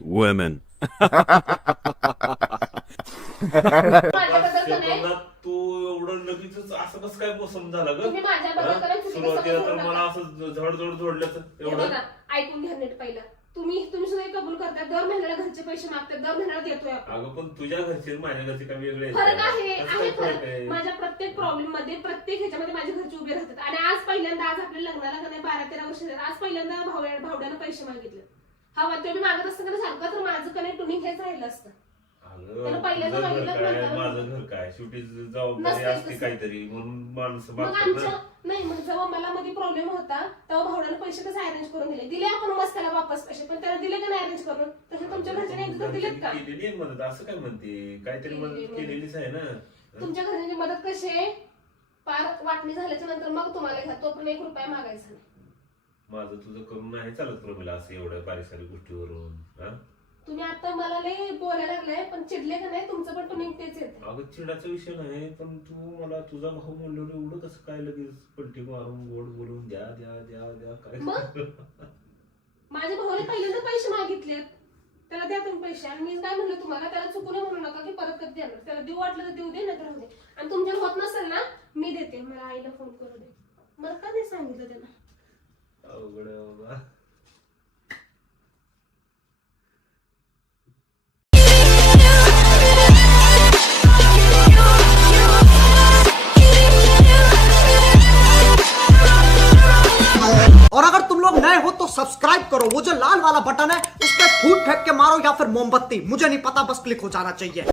Women. माझ्याबद्दल तर नाही. तू एवढं लगेच असं कसं काय पसंत झालं ग? तुम्ही माझ्याबद्दल तर नाही, चुकीचं सुरुवातीला तर समजू मला नका. असं झडझड जोडलं तर हे एवढं बघा, ऐकून घ्या नीट पहिलं. तुम्ही सुद्धा हे कबूल करताय, दर महिन्याला घरचे पैसे मागतात, दर महिन्याला देतोय आपण. अगं पण तुझ्या घरचे आणि माझ्या घरचे काय वेगळे आहेत फरक का? आहे कसं आहे काय फरक. फरक आहे? माझ्या प्रत्येक प्रॉब्लेम मध्ये, प्रत्येक ह्याच्यामध्ये माझे घरचे उभे राहतात. आणि आज पहिल्यांदा, आज आपल्या लग्नाला का नाही 12-13 वर्ष झाली, आज पहिल्यांदा भावड्यानं पैसे मागितले. हा ते मी मागत असतं का सारखं, तर माझं का नाही टुनिंग हेच राहिलं असतं. त्याला अगं पहिल्यांदा तुझं घर मागितलं काय नंतर- माझं घर काय शेवटी जबाबदारी नसतंच असते तसं. काहीतरी म्हणून माणसं मग मागतात आमच्या ना. नाही, मग जेव्हा मला मध्ये प्रॉब्लेम होता तेव्हा भावड्यानं पैसे कसे अरेंज करून दिले आपण मस्त त्याला वापस पैसे, पण त्याला दिले का नाही अरेंज करून? तसे तुमच्या घरच्यांनी एकदा दिलेत का? केलेली आहे मदत असं काय म्हणते, काहीतरी केलेली मदत मदत. केलेलीच आहे ना. तुमच्या घरच्यांची मदत कशी आहे? पार वाटणी झाल्याच्या नंतर मग तुम्हाला घ्या, तो पण 1 रुपया मागायचा नाही. माझं तुझं करून नाही चालत प्रमिला असं एवढ्या बारीक सारी गोष्टीवरून हा? तुम्ही आता मला लय बोलायला लागलाय, पण चिडले का नाही? तुमचं पण टुनिंग तेच येते. अगं चिडाचा विषय नाही, पण तू मला तुझा भाऊ म्हणल्यावर एवढं कसं काय लगेच पलटी मारून गोड बोलून द्या द्या द्या द्या काय मग? माझ्या भावाने पहिल्यांदा पैसे मागितलेत, त्याला द्या तुम्ही पैसे. आणि मी काय म्हणलं तुम्हाला, त्याला चुकून म्हणू नका की परत कधी देणार. त्याला देऊ वाटलं तर देऊ दे, नाही तर राहू दे. आणि तुमच्या होत नसेल ना, मी देते. मला आईला फोन करू दे. मला का नाही सांगितलं त्याला? अवघड आहे बाबा. और अगर तुम लोग नए हो तो सब्सक्राइब करो, वो जो लाल वाला बटन है उस पर फूट फेंक के मारो या फिर मोमबत्ती, मुझे नहीं पता, बस क्लिक हो जाना चाहिए।